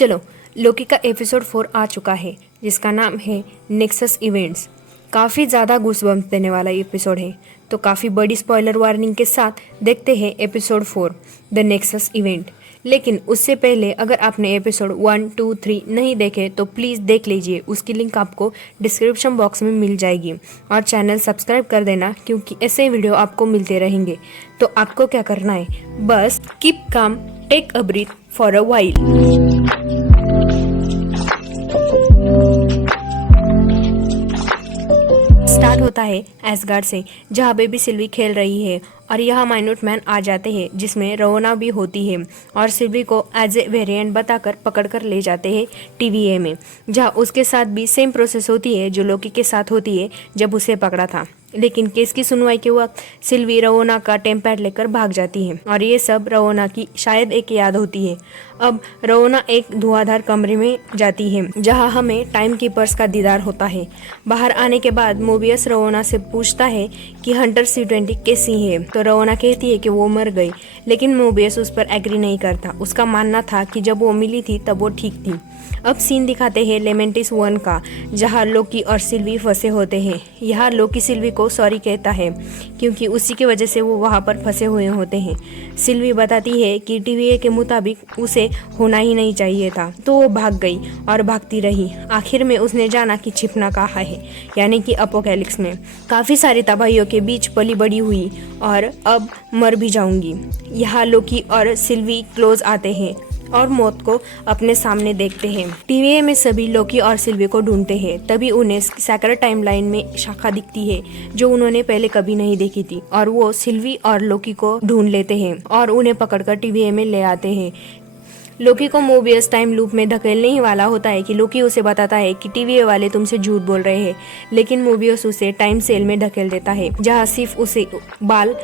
चलो, लोकी का एपिसोड 4 आ चुका है जिसका नाम है नेक्सस इवेंट्स। काफ़ी ज़्यादा गूज़बम्प्स देने वाला एपिसोड है, तो काफ़ी बड़ी स्पॉइलर वार्निंग के साथ देखते हैं एपिसोड 4 द नेक्सस इवेंट। लेकिन उससे पहले अगर आपने एपिसोड 1, 2, 3 नहीं देखे तो प्लीज़ देख लीजिए, उसकी लिंक आपको डिस्क्रिप्शन बॉक्स में मिल जाएगी। और चैनल सब्सक्राइब कर देना क्योंकि ऐसे वीडियो आपको मिलते रहेंगे। तो आपको क्या करना है, बस keep calm, take a breath for a while. Start होता है एसगार्ड से, जहाँ बेबी सिल्वी खेल रही है और यहाँ माइन्यूट मैन आ जाते हैं जिसमें रवोना भी होती है और सिल्वी को एज ए वेरिएंट बताकर पकड़कर ले जाते हैं टीवीए में, जहाँ उसके साथ भी सेम प्रोसेस होती है जो लोकी के साथ होती है जब उसे पकड़ा था। लेकिन केस की सुनवाई के वक्त सिल्वी रवोना का टेम्पैड लेकर भाग जाती है और ये सब रवोना की शायद एक याद होती है। अब रवोना एक धुआंधार कमरे में जाती है जहां हमें टाइम कीपर्स का दीदार होता है। बाहर आने के बाद मोबियस रवोना से पूछता है कि हंटर C-20 कैसी है, तो रवोना कहती है कि वो मर गई, लेकिन मोबियस उस पर एग्री नहीं करता। उसका मानना था कि जब वो मिली थी तब वो ठीक थी। अब सीन दिखाते हैं लेमेंटिस 1 का, जहाँ लोकी और सिल्वी फंसे होते हैं। यहाँ लोकी सिल्वी को सॉरी कहता है क्योंकि उसी की वजह से वो वहाँ पर फंसे हुए होते हैं। सिल्वी बताती है कि टीवीए के मुताबिक उसे होना ही नहीं चाहिए था, तो वो भाग गई और भागती रही। आखिर में उसने जाना कि छिपना कहाँ है, यानी कि अपोकैलिप्स में। काफ़ी सारी तबाहियों के बीच पली बड़ी हुई और अब मर भी जाऊंगी। यहाँ लोकी और सिल्वी क्लोज आते हैं और मौत को अपने सामने देखते हैं। टीवीए में सभी लोकी और सिल्वी को ढूंढते हैं, तभी उन्हें सैक्रेड टाइमलाइन में शाखा दिखती है जो उन्होंने पहले कभी नहीं देखी थी, और वो सिल्वी और लोकी को ढूंढ लेते हैं और उन्हें पकड़कर टीवीए में ले आते हैं। लोकी को मोबियस टाइम लूप में धकेलने ही वाला होता है कि लोकी उसे बताता है कि टीवीए वाले तुमसे झूठ बोल रहे हैं, लेकिन मोबियस उसे टाइम सेल में धकेल देता है जहाँ सिर्फ उसे बाल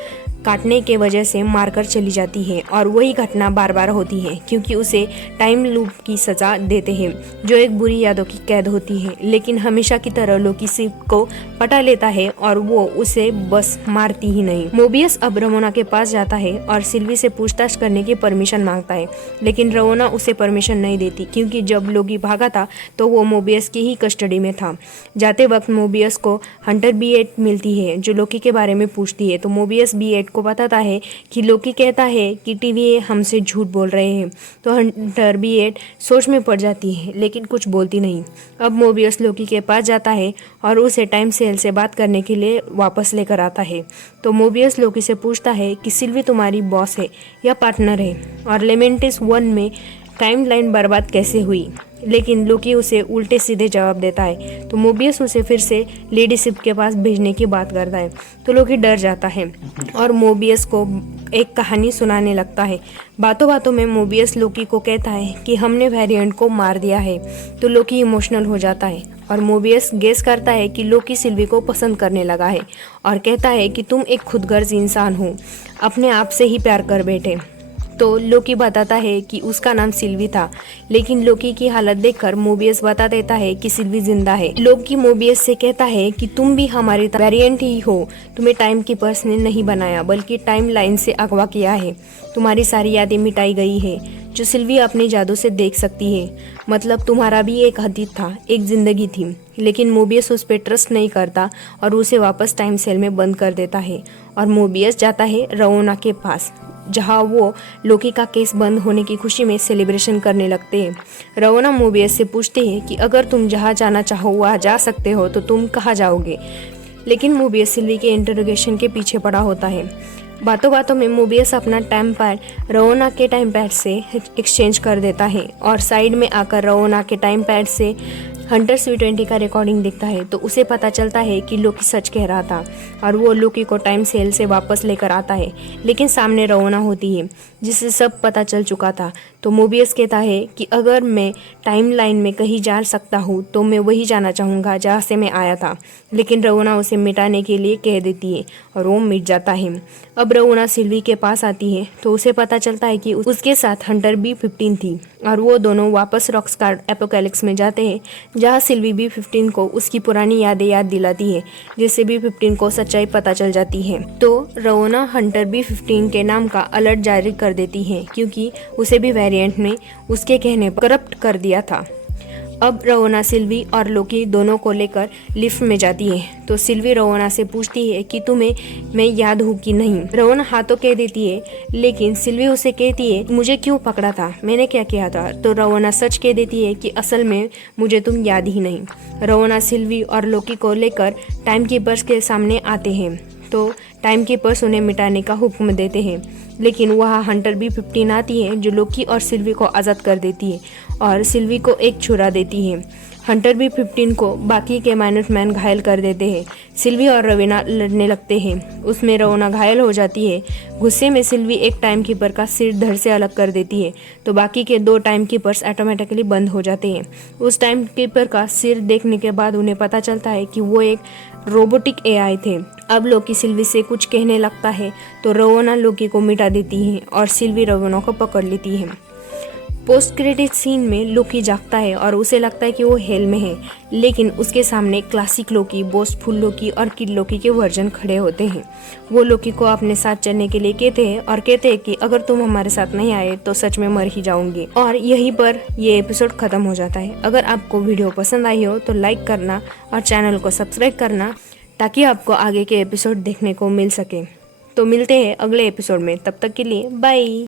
काटने के वजह से मारकर चली जाती है। और वही घटना बार बार होती है क्योंकि उसे टाइम लूप की सजा देते हैं जो एक बुरी यादों की कैद होती है। लेकिन हमेशा की तरह लोकी सिल्व को पटा लेता है और वो उसे बस मारती ही नहीं। मोबियस अब रवोना के पास जाता है और सिल्वी से पूछताछ करने की परमिशन मांगता है, लेकिन रवोना उसे परमिशन नहीं देती क्योंकि जब लोकी भागा था तो वो मोबियस की ही कस्टडी में था। जाते वक्त मोबियस को हंटर B8 मिलती है जो लोकी के बारे में पूछती है, तो मोबियस B8 को बताता है कि लोकी कहता है कि टीवीए हमसे झूठ बोल रहे हैं। तो हंटर B8 सोच में पड़ जाती है लेकिन कुछ बोलती नहीं। अब मोबियस लोकी के पास जाता है और उसे टाइम सेल से बात करने के लिए वापस लेकर आता है। तो मोबियस लोकी से पूछता है कि सिल्वी तुम्हारी बॉस है या पार्टनर है, और लेमेंटिस 1 में टाइमलाइन बर्बाद कैसे हुई, लेकिन लोकी उसे उल्टे सीधे जवाब देता है। तो मोबियस उसे फिर से लेडी सिप के पास भेजने की बात करता है, तो लोकी डर जाता है और मोबियस को एक कहानी सुनाने लगता है। बातों बातों में मोबियस लोकी को कहता है कि हमने वेरिएंट को मार दिया है, तो लोकी इमोशनल हो जाता है और मोबियस गेस करता है कि लोकी सिल्वी को पसंद करने लगा है और कहता है कि तुम एक खुदगर्ज इंसान हो, अपने आप से ही प्यार कर बैठे। तो लोकी बताता है कि उसका नाम सिल्वी था, लेकिन लोकी की हालत देखकर मोबियस बता देता है कि सिल्वी जिंदा है। लोकी मोबियस से कहता है कि तुम भी हमारी वेरिएंट ही हो, तुम्हें टाइम कीपर्स ने नहीं बनाया बल्कि टाइम लाइन से अगवा किया है। तुम्हारी सारी यादें मिटाई गई है जो सिल्वी अपने जादू से देख सकती है, मतलब तुम्हारा भी एक अतीत था, एक जिंदगी थी। लेकिन मोबियस उस पर ट्रस्ट नहीं करता और उसे वापस टाइम सेल में बंद कर देता है और मोबियस जाता है रवोना के पास, जहाँ वो लोकी का केस बंद होने की खुशी में सेलिब्रेशन करने लगते हैं। रवोना मोबियस से पूछते हैं कि अगर तुम जहाँ जाना चाहो वहाँ जा सकते हो तो तुम कहाँ जाओगे, लेकिन मोबियस सिल्वी के इंटरोगेशन के पीछे पड़ा होता है। बातों बातों में मोबियस अपना टाइम पैड रवोना के टाइम पैड से एक्सचेंज कर देता है और साइड में आकर रवोना के टाइम पैड से हंटर C-20 का रिकॉर्डिंग दिखता है, तो उसे पता चलता है कि लोकी सच कह रहा था और वो लोकी को टाइम सेल से वापस लेकर आता है। लेकिन सामने रवोना होती है जिससे सब पता चल चुका था। तो मोबियस कहता है कि अगर मैं टाइम लाइन में कहीं जा सकता हूँ तो मैं वही जाना चाहूँगा जहाँ से मैं आया था, लेकिन रवोना उसे मिटाने के लिए कह देती है और वो मिट जाता है। अब रवोना सिल्वी के पास आती है तो उसे पता चलता है कि उसके साथ हंटर B-15 थी और वो दोनों वापस रॉकस्टार एपोकैलिप्स में जाते हैं, जहाँ सिल्वी B-15 को उसकी पुरानी यादें याद दिलाती है, जिससे B-15 को सच्चाई पता चल जाती है। तो रवोना हंटर B-15 के नाम का अलर्ट जारी कर देती है क्योंकि उसे भी वेरिएंट वेरिएंट ने उसके कहने पर करप्ट कर दिया था। अब रवोना सिल्वी और लोकी दोनों को लेकर लिफ्ट में जाती है तो सिल्वी रवोना से पूछती है कि तुम्हें मैं याद हूँ कि नहीं। रवोना हाँ तो कह देती है, लेकिन सिल्वी उसे कहती है मुझे क्यों पकड़ा था, मैंने क्या किया था। तो रवोना सच कह देती है कि असल में मुझे तुम याद ही नहीं। रवोना सिल्वी और लोकी को लेकर टाइम कीपर्स के सामने आते हैं तो टाइम कीपर्स उन्हें मिटाने का हुक्म देते हैं, लेकिन वहाँ हंटर B-15 आती है जो लोकी और सिल्वी को आज़ाद कर देती है और सिल्वी को एक छुरा देती है। हंटर B-15 को बाकी के माइनसमैन घायल कर देते हैं। सिल्वी और रवीना लड़ने लगते हैं, उसमें रवोना घायल हो जाती है। गुस्से में सिल्वी एक टाइम कीपर का सिर धड़ से अलग कर देती है तो बाकी के 2 टाइम कीपर्स ऑटोमेटिकली बंद हो जाते हैं। उस टाइम कीपर का सिर देखने के बाद उन्हें पता चलता है कि वो एक रोबोटिक AI थे। अब लोकी सिल्वी से कुछ कहने लगता है तो रवोना लोकी को मिटा देती है और सिल्वी रवोना को पकड़ लेती है। पोस्ट क्रेडिट सीन में लोकी जागता है और उसे लगता है कि वो हेल में है, लेकिन उसके सामने क्लासिक लोकी, बोस्टफुल लोकी और किड लोकी के वर्जन खड़े होते हैं। वो लोकी को अपने साथ चलने के लिए कहते हैं और कहते हैं कि अगर तुम हमारे साथ नहीं आए तो सच में मर ही जाऊंगी। और यहीं पर ये एपिसोड खत्म हो जाता है। अगर आपको वीडियो पसंद आई हो तो लाइक करना और चैनल को सब्सक्राइब करना ताकि आपको आगे के एपिसोड देखने को मिल सके। तो मिलते हैं अगले एपिसोड में, तब तक के लिए बाय।